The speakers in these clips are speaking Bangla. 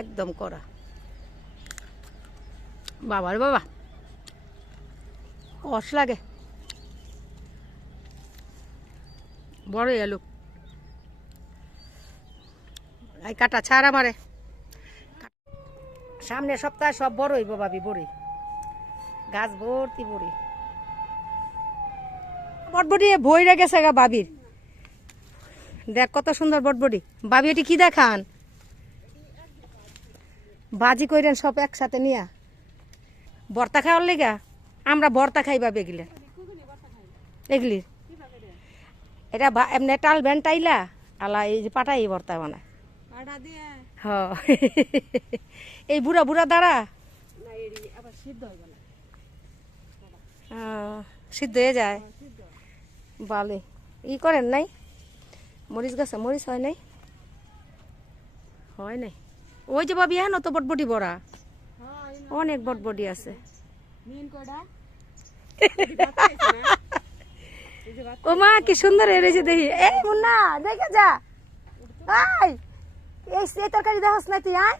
একদম করা বাবার বাবা। কষ লাগে। বড় এলো এই কাটা ছাড় আমারে। সামনে সপ্তাহে সব বড় হইব ভাবি, বড়ি। গাছ ভর্তি বড়ি। বটবটি ভইরা গেছে গা বাবির দেখ কত সুন্দর বটবটি। বাবি এটি কি দেখান? বাজি কইরেন সব একসাথে নিয়া। ভর্তা খাওয়ার লেগা আমরা ভর্তা খাইবা বেগিলে। এগুলি। এটা এমনি টাল ভ্যান টাইলা আলা এই যে পাটাই ভর্তা বানায়। দিয়ে। হ। এই বুড়া বুড়া দাঁড়া আবার সিদ্ধ হয়ে গেল সিদ্ধ হয়ে যায়। বালে। ই করেন নাই? মরিচ গাছে মরিচ হয় নাই? হয় নাই। ওই যে বাবি হ্যাঁ তো বটবটি বড়া হ্যাঁ অনেক বটবটি আছে। ও মা কি সুন্দর হেরেছে দেখি। এই মুন্না দেখে যা। আই এই এই তরকারি দেখাস না তুই আয়।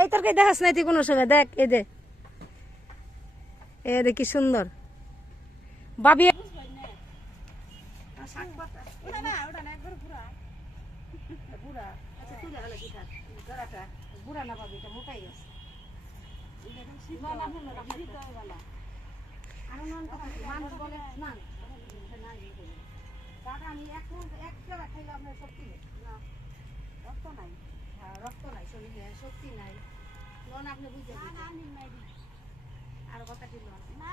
এই তরকারি দেখাস না তুই কোনো সময়। দেখ এই দে। এ দে কি সুন্দর। বাবি ওটা না ওটা না একবার পুরা বুড়া আচ্ছা তুই হলো কি থাক গড়াটা বুড়া না বাবি এটা মোটাই আছে হয়ে মানুষ বলে না আমি এক এক জায়গা খাইলে আপনার শক্তি নেই না রক্ত নাই হ্যাঁ রক্ত নাই শরীরে শক্তি নাই নন আপনি বুঝে আর কথা কি নন না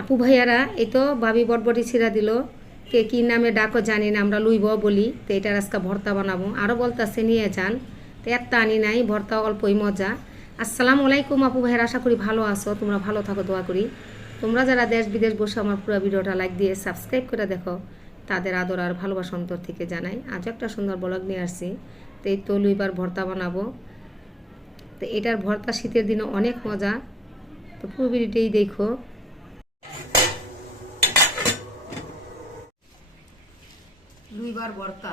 আপু ভাইয়ারা, এই তো ভাবি বটবটি ছিঁড়া দিল। কে কি নামে ডাকো জানি না, আমরা লুইব বলি। তো এটার আজকে ভর্তা বানাবো। আরও বলতেছে, নিয়ে যান। তো একটা আনি নাই, ভর্তা অল্পই মজা। আসসালামু আলাইকুম আপু ভাইয়ের, আশা করি ভালো আছো। তোমরা ভালো থাকো, দোয়া করি। তোমরা যারা দেশ বিদেশ বসে আমার পুরো ভিডিওটা লাইক দিয়ে সাবস্ক্রাইব করে দেখো, তাদের আদর আর ভালোবাসা অন্তর থেকে জানাই। আজ একটা সুন্দর ব্লগ নিয়ে আসছি। তো এই তো লুইবার ভর্তা বানাবো। তো এটার ভর্তা শীতের দিনে অনেক মজা। তো পুরো ভিডিওটাই দেখো। লুইবার ভর্তা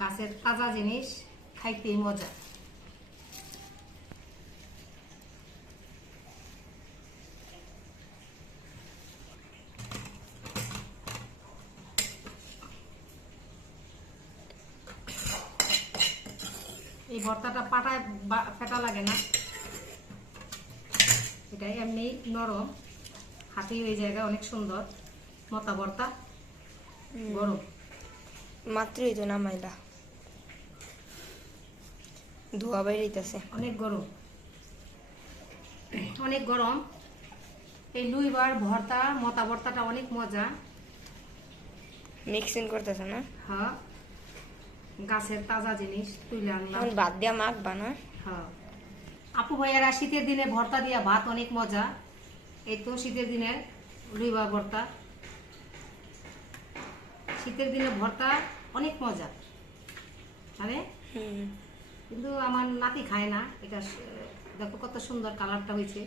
গাছের তাজা জিনিস, খাইতেই মজা। এই ভর্তাটা পাটায় ফেটা লাগে না। এটা এমনি নরম, হাতি ওই জায়গা অনেক সুন্দর, মতা ভর্তা গরম? মাত্রই তো নামাইলা। ধোয়া বেরিতেছে অনেক গরম। অনেক গরম। এই লুইবার ভর্তা মতা ভর্তাটা অনেক মজা। মিক্সিং করতেছে না? হ্যাঁ। গাছের তাজা জিনিস তুলে আনলাম। এখন বাদ দিয়া মাখবা না? হ্যাঁ। আপু ভাইয়ারা শীতের দিনে ভর্তা দিয়া ভাত অনেক মজা। এই তো শীতের দিনের লুইবার ভর্তা। শীতের দিনে ভর্তা অনেক মজা। মানে? কিন্তু আমার নাতি খায় না। এটা দেখো কত সুন্দর কালারটা হয়েছে।